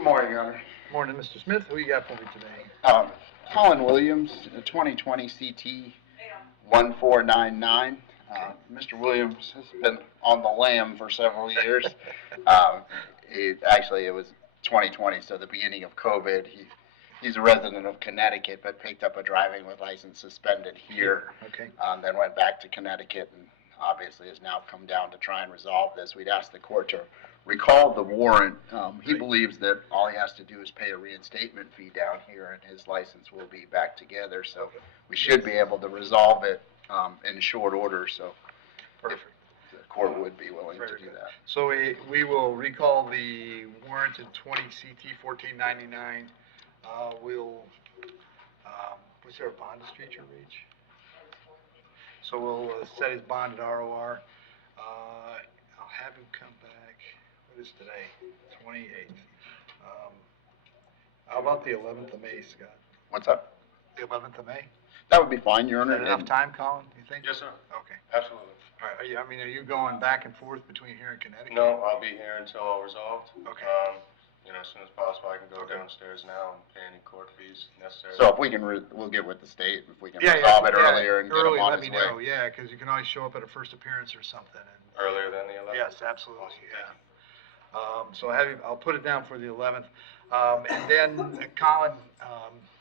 Good morning, Your Honor. Morning, Mr. Smith. Who you got for me today? Colin Williams, 2020 CT 1499. Mr. Williams has been on the lam for several years. It was 2020, so the beginning of COVID. He's a resident of Connecticut, but picked up a driving with license suspended here. Okay. Then went back to Connecticut and obviously has now come down to try and resolve this. We'd asked the court to recall the warrant. He believes that all he has to do is pay a reinstatement fee down here and his license will be back together. So we should be able to resolve it in short order. So Perfect. The court would be willing to do that. So we will recall the warrant in 20 CT 1499. Was there a bond street your reach? So we'll set his bond at ROR. I'll have him come back. What is today? 28th. How about the 11th of May, Scott? What's up? The 11th of May? That would be fine, Your Honor. Is that enough time, Colin, you think? Yes, sir. Okay. Absolutely. All right. Are you going back and forth between here and Connecticut? No, I'll be here until all resolved. Okay. As soon as possible, I can go downstairs now and pay any court fees necessary. So if we can, we'll get with the state if we can resolve it earlier and get him on his way. Let me know, yeah, because you can always show up at a first appearance or something. Earlier than the 11th? Yes, absolutely, yeah. So I'll put it down for the 11th. And then, Colin,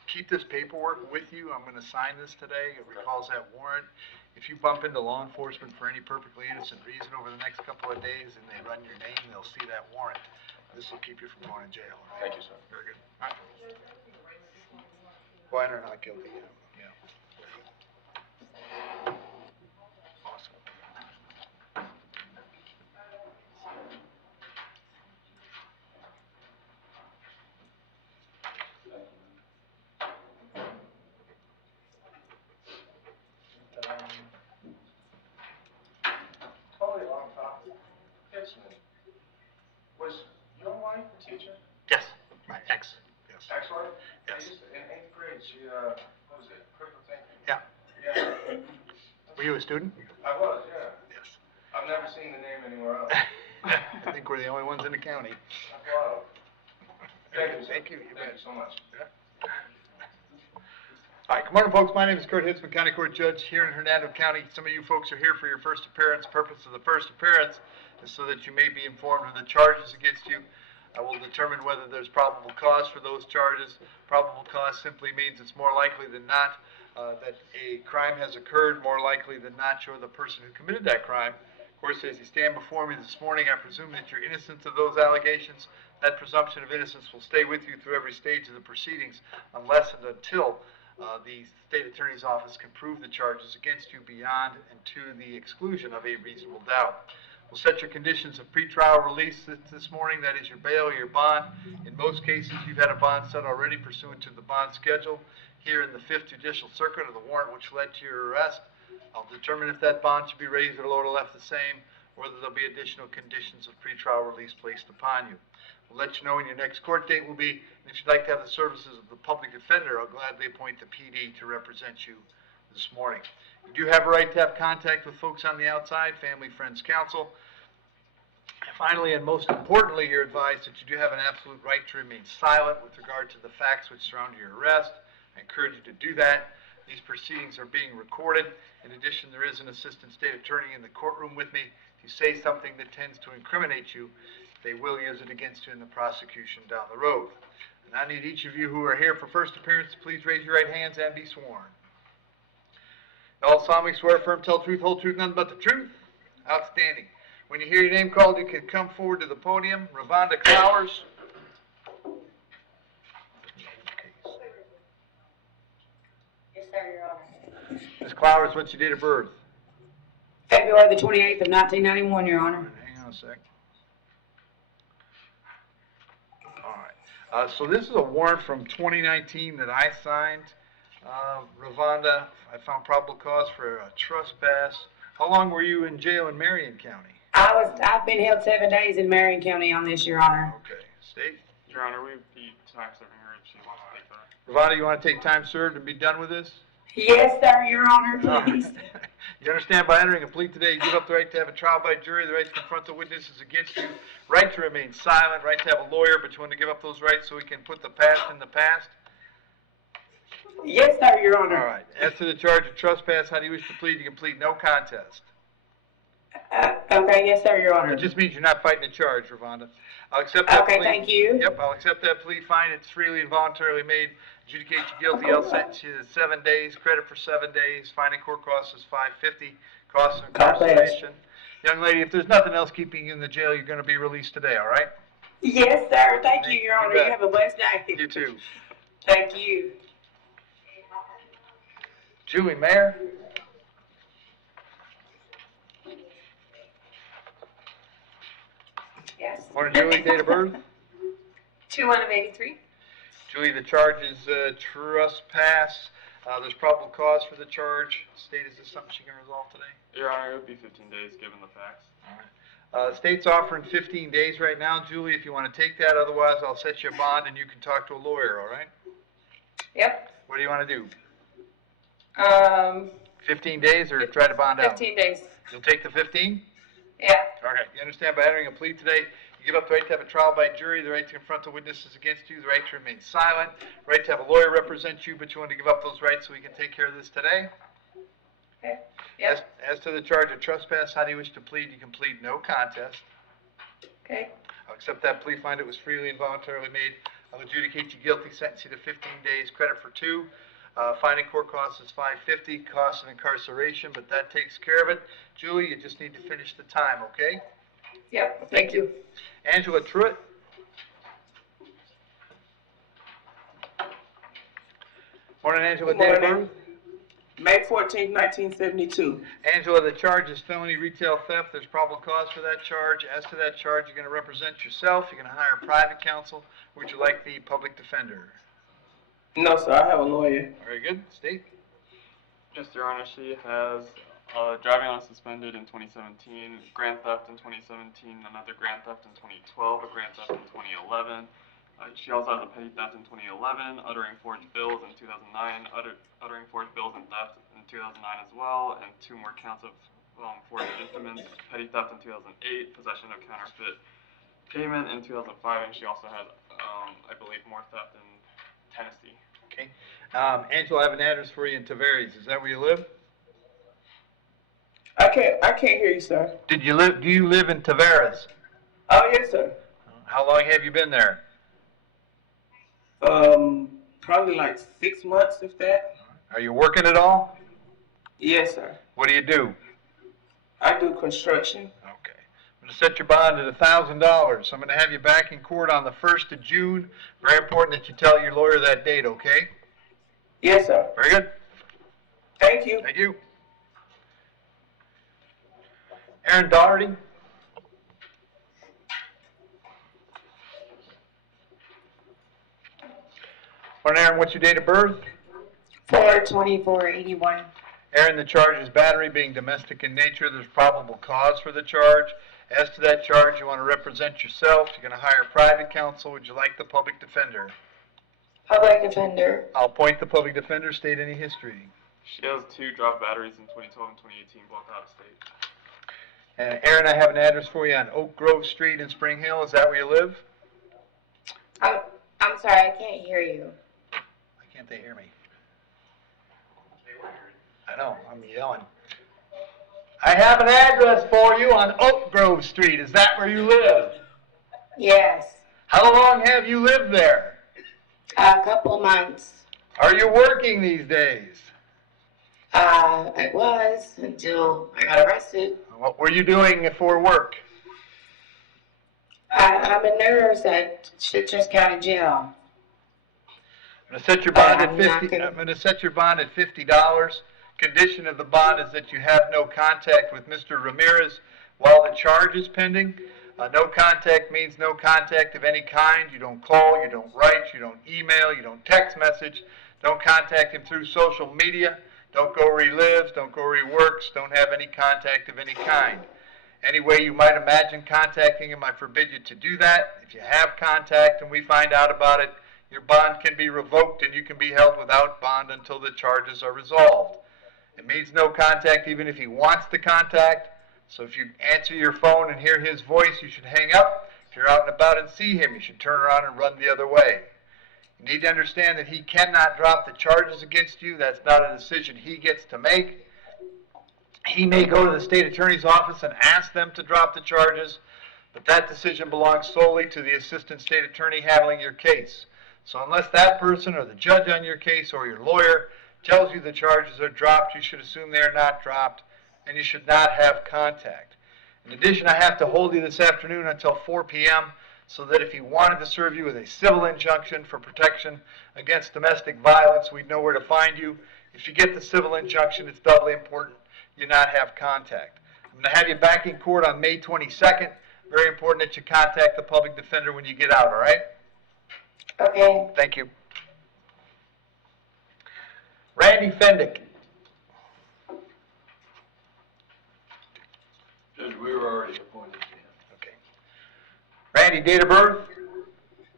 keep this paperwork with you. I'm going to sign this today. It recalls that warrant. If you bump into law enforcement for any perfectly innocent reason over the next couple of days and they run your name, they'll see that warrant. This will keep you from going to jail. Right? Thank you, sir. Very good. All right. Well, or not guilty. Yeah. Awesome. Totally wrong topic. Hitzemann. Was your wife a teacher? Yes, my ex. Yes. Excellent. Yes. In 8th grade, she, what was it, critical thinking? Yeah. Yeah. Were you a student? I was, yeah. Yes. I've never seen the name anywhere else. I think we're the only ones in the county. Wow. Thank you, sir. Thank you. Thank you so much. Yeah. All right, good morning, folks. My name is Kurt Hitzemann, County Court Judge here in Hernando County. Some of you folks are here for your first appearance. Purpose of the first appearance is so that you may be informed of the charges against you. I will determine whether there's probable cause for those charges. Probable cause simply means it's more likely than not that a crime has occurred, more likely than not you're the person who committed that crime. Of course, as you stand before me this morning, I presume that you're innocent of those allegations. That presumption of innocence will stay with you through every stage of the proceedings unless and until the state attorney's office can prove the charges against you beyond and to the exclusion of a reasonable doubt. We'll set your conditions of pretrial release this morning. That is your bail, your bond. In most cases, you've had a bond set already pursuant to the bond schedule. Here in the 5th Judicial Circuit of the warrant which led to your arrest, I'll determine if that bond should be raised or lowered or left the same, or whether there'll be additional conditions of pretrial release placed upon you. We'll let you know when your next court date will be, and if you'd like to have the services of the public defender, I'll gladly appoint the PD to represent you this morning. You do have a right to have contact with folks on the outside, family, friends, counsel. And finally, and most importantly, you're advised that you do have an absolute right to remain silent with regard to the facts which surround your arrest. I encourage you to do that. These proceedings are being recorded. In addition, there is an assistant state attorney in the courtroom with me. If you say something that tends to incriminate you, they will use it against you in the prosecution down the road. And I need each of you who are here for first appearance to please raise your right hands and be sworn. You all solemnly swear, affirm, tell the truth, whole truth, nothing but the truth? Outstanding. When you hear your name called, you can come forward to the podium. Ravonda Clowers. Yes, sir, Your Honor. Ms. Clowers, what's your date of birth? February the 28th of 1991, Your Honor. Hang on a sec. All right. So this is a warrant from 2019 that I signed. Ravonda, I found probable cause for a trespass. How long were you in jail in Marion County? I've been held 7 days in Marion County on this, Your Honor. Okay. State? Your Honor, we've the time serving her if she wants to take that. Ravonda, you want to take time served and be done with this? Yes, sir, Your Honor, please. You understand by entering a plea today, you give up the right to have a trial by jury, the right to confront the witnesses against you, right to remain silent, right to have a lawyer, but you want to give up those rights so we can put the past in the past? Yes, sir, Your Honor. All right. As to the charge of trespass, how do you wish to plead? You can plead no contest. Okay, yes, sir, Your Honor. It just means you're not fighting the charge, Ravonda. I'll accept that plea. Okay, thank you. Yep, I'll accept that plea. Fine, it's freely and voluntarily made. Adjudicate you guilty. I'll sentence you to 7 days. Credit for 7 days. Fine and court cost is $550. Cost of incarceration. Young lady, if there's nothing else keeping you in the jail, you're going to be released today. All right? Yes, sir. Thank you, Your Honor. bet. You have a blessed day. You too. Thank you. Julie, Mayor. Yes. Morning, Julie. Date of birth? 2/1/83. Julie, the charge is trespass. There's probable cause for the charge. State, is this something she can resolve today? Your Honor, it would be 15 days given the facts. State's offering 15 days right now. Julie, if you want to take that, otherwise I'll set you a bond and you can talk to a lawyer, all right? Yep. What do you want to do? 15 15 days or try to bond out? days. You'll take the 15? Yeah. Okay. You understand by entering a plea today, you give up the right to have a trial by jury, the right to confront the witnesses against you, the right to remain silent, the right to have a lawyer represent you, but you want to give up those rights so we can take care of this today? Okay. Yep. As to the charge of trespass, how do you wish to plead? You can plead no contest. Okay. I'll accept that plea, find it was freely and voluntarily made. I'll adjudicate you guilty, sentence you to 15 days, credit for 2. Fine and court cost is $550, cost of incarceration, but that takes care of it. Julie, you just need to finish the time, okay? Yep. Thank you. Angela Truitt. Morning, Angela. Date of birth? May 14, 1972. Angela, the charge is felony retail theft. There's probable cause for that charge. As to that charge, you're going to represent yourself. You're going to hire private counsel. Would you like the public defender? No, sir, I have a lawyer. Very good. State. Yes, Your Honor, she has driving on suspended in 2017, grand theft in 2017, another grand theft in 2012, a grand theft in 2011. She also has a petty theft in 2011, uttering forged bills in 2009, uttering forged bills and theft in 2009 as well, and 2 more counts of forged instruments, petty theft in 2008, possession of counterfeit payment in 2005, and she also has, I believe, more theft in Tennessee. Okay. Angela, I have an address for you in Tavares. Is that where you live? I can't hear you, sir. Do you live in Tavares? Oh, yes, sir. How long have you been there? Probably like 6 months, if that. Are you working at all? Yes, sir. What do you do? I do construction. Okay. I'm going to set your bond at $1,000. I'm going to have you back in court on the 1st of June. Very important that you tell your lawyer that date, okay? Yes, sir. Very good. Thank you. Thank you. Aaron Doherty. Morning, Aaron. What's your date of birth? 4/24/81. Aaron, the charge is battery being domestic in nature. There's probable cause for the charge. As to that charge, you want to represent yourself. You're going to hire private counsel. Would you like the public defender? Public defender. I'll appoint the public defender. State any history. She has 2 drop batteries in 2012 and 2018, both out of state. Aaron, I have an address for you on Oak Grove Street in Spring Hill. Is that where you live? I'm sorry, I can't hear you. Why can't they hear me? I know, I'm yelling. I have an address for you on Oak Grove Street. Is that where you live? Yes. How long have you lived there? A couple months. Are you working these days? I was until I got arrested. What were you doing for work? I'm a nurse at Citrus County Jail. I'm going to set your bond at I'm not $50. gonna- I'm going to set your bond at $50. Condition of the bond is that you have no contact with Mr. Ramirez while the charge is pending. No contact means no contact of any kind. You don't call, you don't write, you don't email, you don't text message. Don't contact him through social media. Don't go where he lives, don't go where he works, don't have any contact of any kind. Any way you might imagine contacting him, I forbid you to do that. If you have contact and we find out about it, your bond can be revoked and you can be held without bond until the charges are resolved. It means no contact even if he wants to contact. So if you answer your phone and hear his voice, you should hang up. If you're out and about and see him, you should turn around and run the other way. You need to understand that he cannot drop the charges against you. That's not a decision he gets to make. He may go to the state attorney's office and ask them to drop the charges, but that decision belongs solely to the assistant state attorney handling your case. So unless that person or the judge on your case or your lawyer tells you the charges are dropped, you should assume they are not dropped, and you should not have contact. In addition, I have to hold you this afternoon until 4 p.m. so that if he wanted to serve you with a civil injunction for protection against domestic violence, we'd know where to find you. If you get the civil injunction, it's doubly important you not have contact. I'm going to have you back in court on May 22nd. Very important that you contact the public defender when you get out, all right? Okay. Thank you. Randy Fendick. Judge, we were already appointed to him. Okay. Randy, date of birth?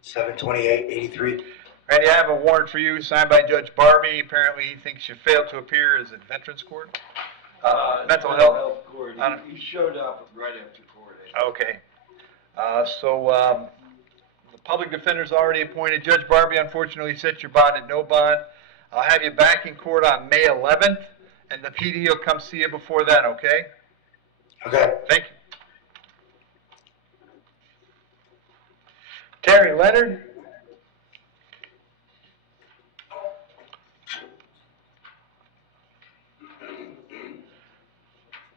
7/28/83. Randy, I have a warrant for you signed by Judge Barbie. Apparently he thinks you failed to appear as at Veterans Court. Mental health. Court. I don't- He showed up right after court. Okay. The public defender's already appointed. Judge Barbie unfortunately set your bond at no bond. I'll have you back in court on May 11th, and the PD will come see you before then, okay? Okay. Thank you. Terry Leonard?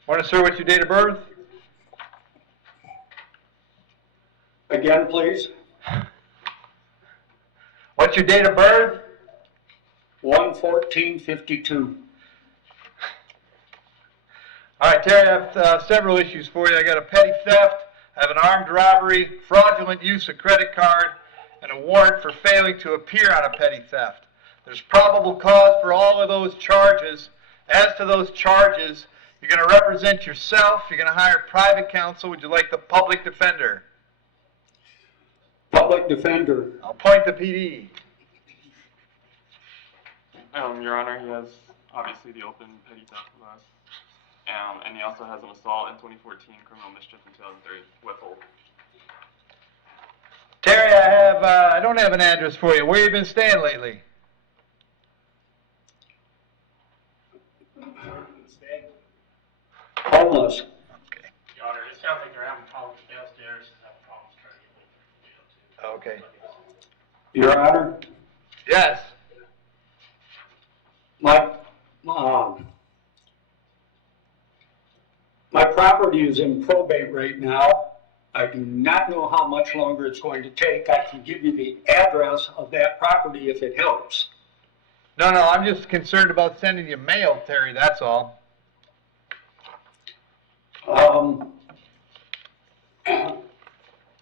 Want to, sir, what's your date of birth? Again, please. What's your date of birth? 1/14/52. All right, Terry, I have several issues for you. I got a petty theft, I have an armed robbery, fraudulent use of credit card, and a warrant for failing to appear on a petty theft. There's probable cause for all of those charges. As to those charges, you're going to represent yourself, you're going to hire private counsel. Would you like the public defender? Public defender. I'll appoint the PD. Your Honor, he has obviously the open petty theft class. And he also has an assault in 2014, criminal mischief in 2003, withhold. Terry, I don't have an address for you. Where you been staying lately? Homeless. Your Honor, it sounds like they're having problems downstairs and having problems trying to get into the jail too. Okay. Your Honor, Yes. my property is in probate right now. I do not know how much longer it's going to take. I can give you the address of that property if it helps. No, I'm just concerned about sending you mail, Terry, that's all.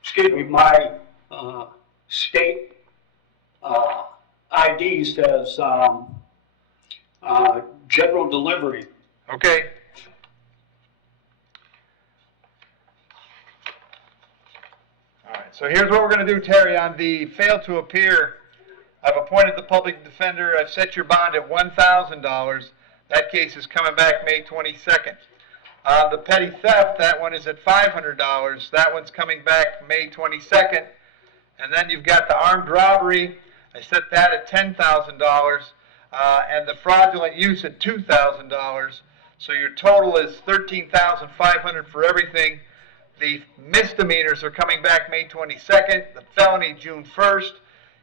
Excuse me, my state ID says general delivery. Okay. All right, so here's what we're going to do, Terry. On the fail to appear, I've appointed the public defender. I've set your bond at $1,000. That case is coming back May 22nd. The petty theft, that one is at $500. That one's coming back May 22nd. And then you've got the armed robbery. I set that at $10,000. And the fraudulent use at $2,000. So your total is $13,500 for everything. The misdemeanors are coming back May 22nd. The felony June 1st.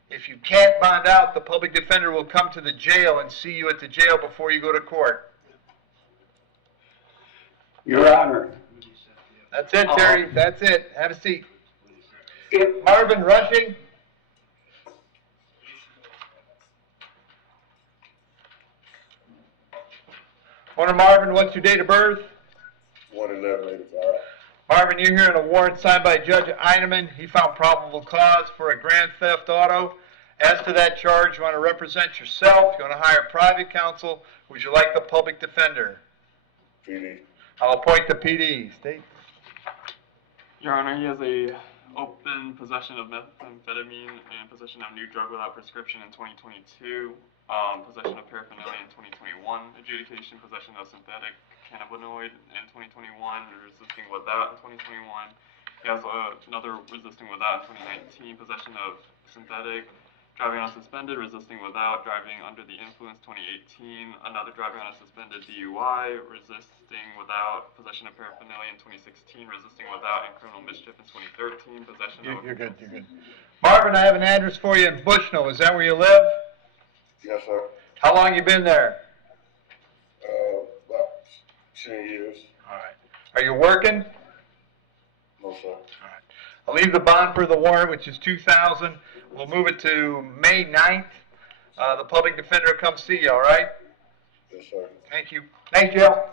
If you can't bond out, the public defender will come to the jail and see you at the jail before you go to court. Your Honor. That's it, Terry. That's it. Have a seat. If Marvin Rushing. Morning, Marvin. What's your date of birth? 1/11/85. Marvin, you're hearing a warrant signed by Judge Eineman. He found probable cause for a grand theft auto. As to that charge, you want to represent yourself. You want to hire private counsel. Would you like the public defender? PD. I'll appoint the PD. State. Your Honor, he has a open possession of methamphetamine and possession of new drug without prescription in 2022, possession of paraphernalia in 2021, adjudication possession of synthetic cannabinoid in 2021, resisting without in 2021. He has another resisting without in 2019, possession of synthetic, driving unsuspended, resisting without, driving under the influence 2018, another driving on a suspended DUI, resisting without, possession of paraphernalia in 2016, resisting without, and criminal mischief in 2013, possession of... You're good, you're good. Marvin, I have an address for you in Bushnell. Is that where you live? Yes, sir. How long you been there? About 10 years. All right. Are you working? No, sir. I'll leave the bond for the warrant, which is $2,000. We'll move it to May 9th. The public defender will come see you, all right? Yes, sir. Thank you. Thanks, Jill.